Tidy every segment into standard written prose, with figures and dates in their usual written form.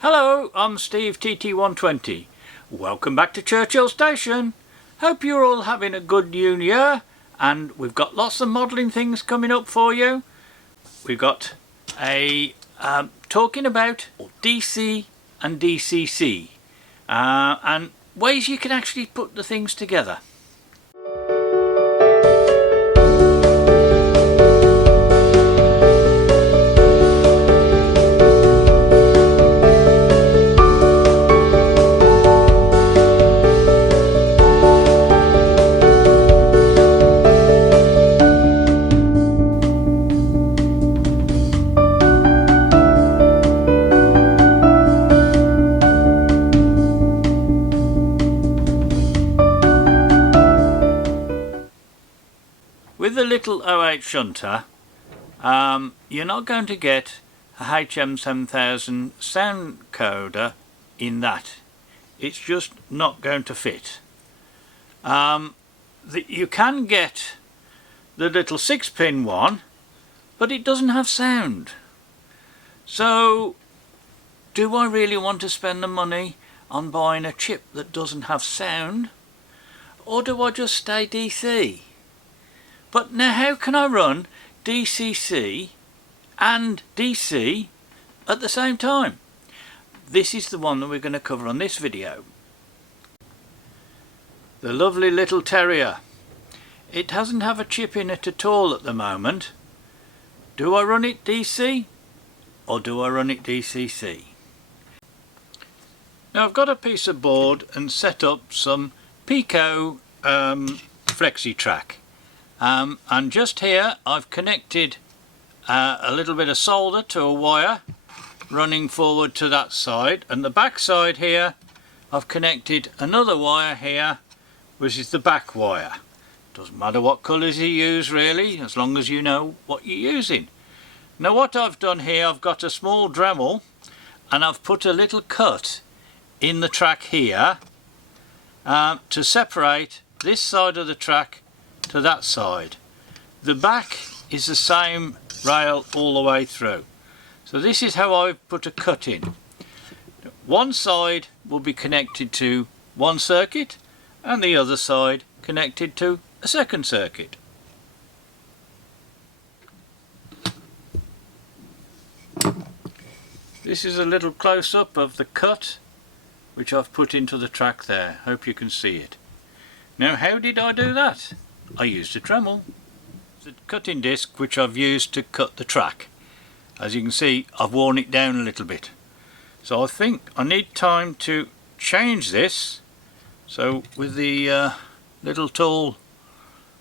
Hello, I'm Steve TT120. Welcome back to Churchill Station. Hope you're all having a good new year, and we've got lots of modelling things coming up for you. We've got a talking about DC and DCC and ways you can actually put the things together. With the little 08 shunter, you're not going to get a HM7000 sound coder in that. It's just not going to fit. You can get the little 6-pin one, but it doesn't have sound. So, do I really want to spend the money on buying a chip that doesn't have sound? Or do I just stay DC? But now how can I run DCC and DC at the same time? This is the one that we're going to cover on this video. The lovely little Terrier. It doesn't have a chip in it at all at the moment. Do I run it DC or do I run it DCC? Now I've got a piece of board and set up some Pico flexi track. And just here I've connected a little bit of solder to a wire running forward to that side, and the back side here I've connected another wire here, which is the back wire. Doesn't matter what colours you use really, as long as you know what you're using. Now what I've done here, I've got a small Dremel and I've put a little cut in the track here to separate this side of the track to that side. The back is the same rail all the way through. So this is how I've put a cut in. One side will be connected to one circuit and the other side connected to a second circuit. This is a little close-up of the cut which I've put into the track there. Hope you can see it. Now how did I do that? I used a Dremel. It's a cutting disc which I've used to cut the track. As you can see, I've worn it down a little bit. So I think I need time to change this. So with the little tool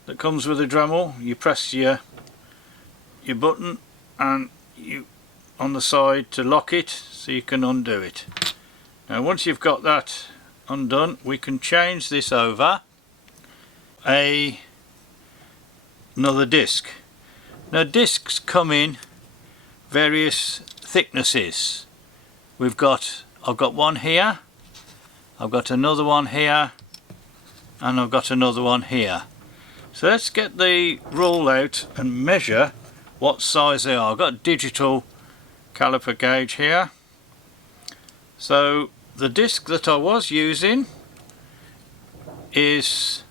that comes with the Dremel, you press your button and you on the side to lock it so you can undo it. Now once you've got that undone, we can change this over another disc. Now discs come in various thicknesses. I've got one here, I've got another one here, and I've got another one here. So let's get the rule out and measure what size they are. I've got a digital caliper gauge here. So the disc that I was using is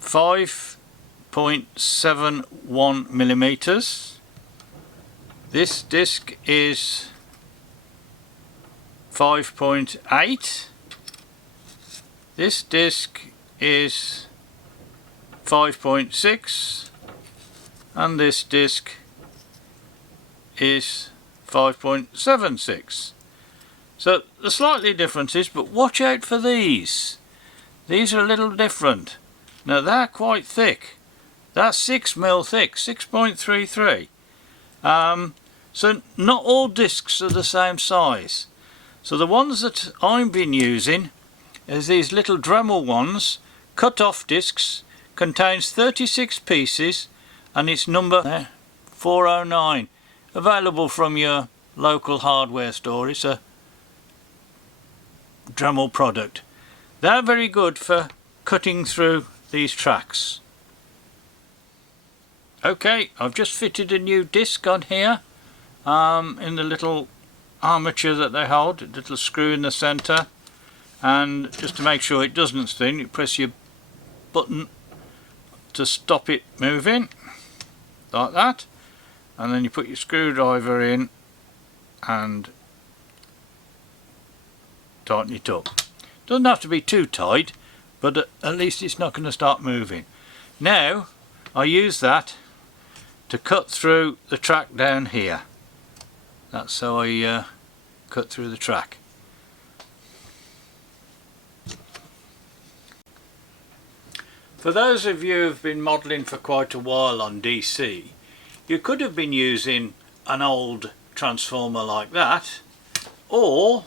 5.71 millimeters. This disc is 5.8. This disc is 5.6, and this disc is 5.76. So the slightly differences, but watch out for these. These are a little different. Now they're quite thick. That's 6mm thick, 6.33. So not all discs are the same size. So the ones that I've been using is these little Dremel ones, cut off discs, contains 36 pieces, and it's number 409. Available from your local hardware store. It's a Dremel product. They're very good for cutting through these tracks. Okay, I've just fitted a new disc on here in the little armature that they hold, a little screw in the centre, and just to make sure it doesn't spin, you press your button to stop it moving, like that, and then you put your screwdriver in and tighten it up. Doesn't have to be too tight, but at least it's not going to start moving. Now I use that to cut through the track down here. That's how I cut through the track. For those of you who've been modelling for quite a while on DC, you could have been using an old transformer like that, or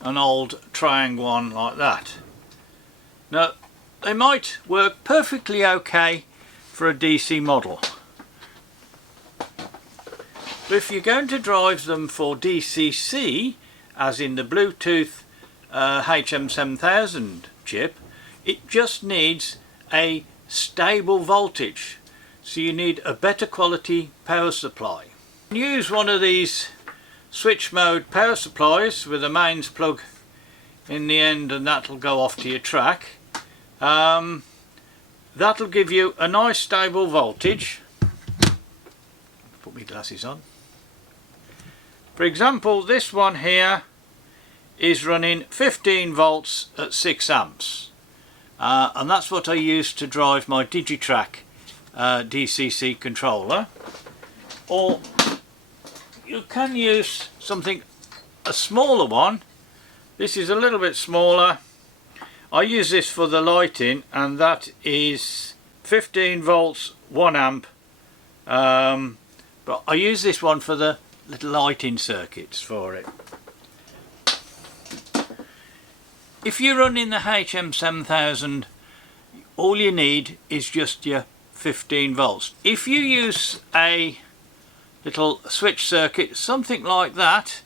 an old triangle one like that. Now they might work perfectly okay for a DC model, but if you're going to drive them for DCC, as in the Bluetooth HM7000 chip, it just needs a stable voltage, so you need a better quality power supply. Use one of these switch mode power supplies with a mains plug in the end, and that'll go off to your track. That'll give you a nice stable voltage. Put my glasses on. For example, this one here is running 15 volts at 6 amps, and that's what I use to drive my Digitrack DCC controller. Or you can use something, a smaller one. This is a little bit smaller. I use this for the lighting, and that is 15 volts 1 amp, but I use this one for the little lighting circuits for it. If you're running the HM7000, all you need is just your 15 volts. If you use a little switch circuit, something like that,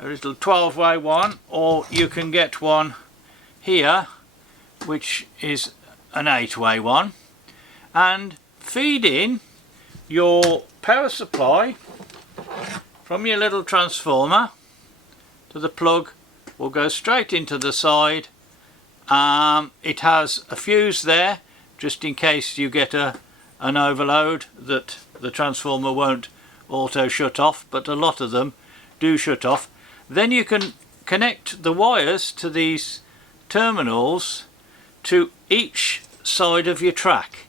a little 12-way one, or you can get one here which is an 8-way one, and feed in your power supply from your little transformer to the plug. Will go straight into the side. It has a fuse there just in case you get an overload that the transformer won't auto shut off, but a lot of them do shut off. Then you can connect the wires to these terminals to each side of your track.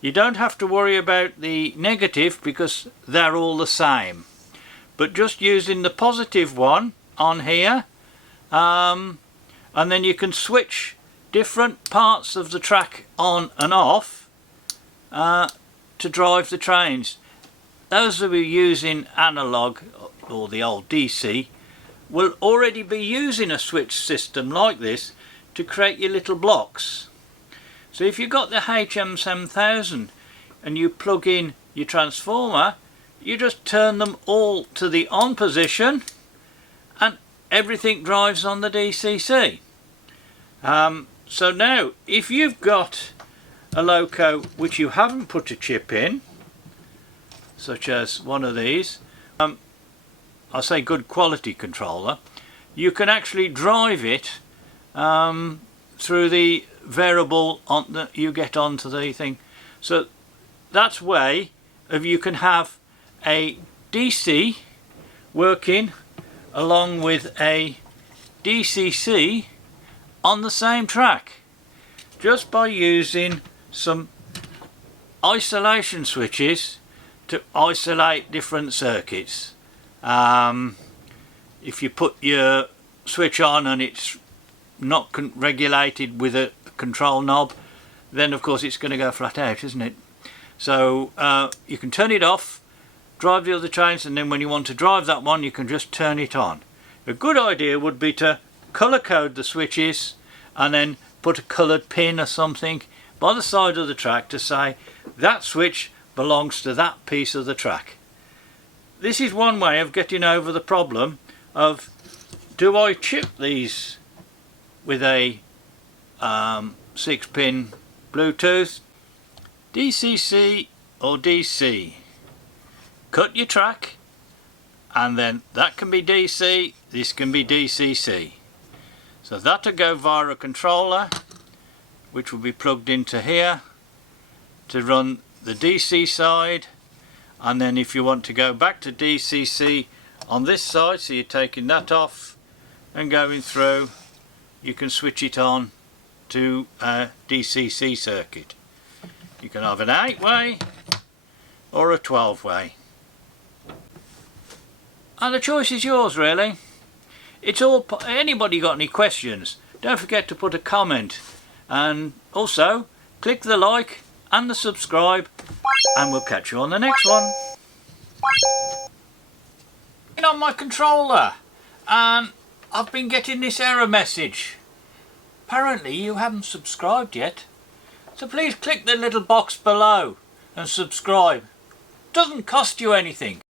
You don't have to worry about the negative because they're all the same, but just using the positive one on here, and then you can switch different parts of the track on and off to drive the trains. Those who are using analog or the old DC will already be using a switch system like this to create your little blocks. So if you've got the HM7000 and you plug in your transformer, you just turn them all to the on position and everything drives on the DCC. So now if you've got a loco which you haven't put a chip in, such as one of these, I say good quality controller, you can actually drive it through the variable that you get onto the thing. So that's way of you can have a DC working along with a DCC on the same track, just by using some isolation switches to isolate different circuits. If you put your switch on and it's not regulated with a control knob, then of course it's going to go flat out, isn't it? So you can turn it off, drive the other trains, and then when you want to drive that one you can just turn it on. A good idea would be to colour code the switches and then put a coloured pin or something by the side of the track to say that switch belongs to that piece of the track. This is one way of getting over the problem of, do I chip these with a 6-pin Bluetooth, DCC or DC? cut your track, and then that can be DC, this can be DCC. So that'll go via a controller which will be plugged into here to run the DC side, and then if you want to go back to DCC on this side, so you're taking that off and going through, you can switch it on to a DCC circuit. You can have an 8-way or a 12-way. And the choice is yours, really. It's all. Anybody got any questions? Don't forget to put a comment, and also click the like and the subscribe, and we'll catch you on the next one. On my controller, and I've been getting this error message. Apparently you haven't subscribed yet, so please click the little box below and subscribe. Doesn't cost you anything.